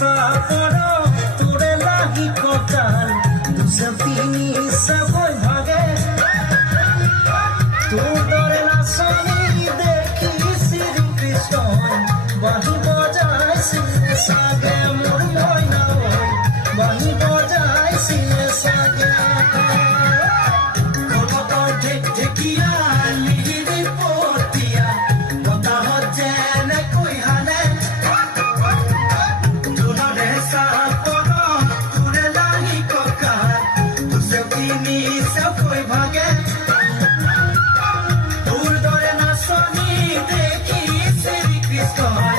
চাপৰ তোৰে লাগি কঁকাল দুচে তিনি চাকৈ ভাগে তোৰ দৰে নাচনি দেখি শ্ৰীকৃষ্ণই বাঁহী বজাইছিলে চাগে মোৰ মইনা বাঁহী বজাইছিলে চাগে কলকৰ ঢেকঢেকীয়া লিহিৰি পতীয়া বতাহত যেনেকৈ হানে তোৰে চাপৰ তোৰে লাগি কঁকাল দুচে তিনি চাকৈ ভাগে তোৰ দৰে নাচনি দেখি শ্ৰীকৃষ্ণই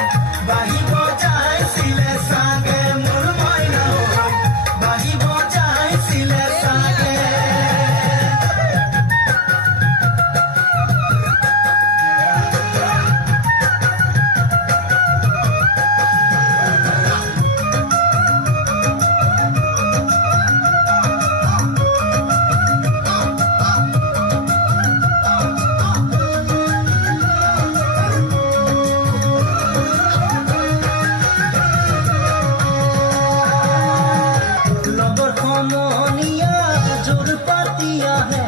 বাঁহী বজাইছিলে চাগে মোৰ মইনা বাঁহী বজাইছিলে চাগে লগৰ সমনীয়া জোৰ পাতি আহে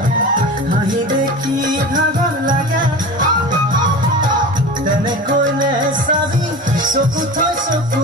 হাঁহি দেখি ভাগৰ লাগে তেনেকৈ নে চাবি চকু থৈ চকু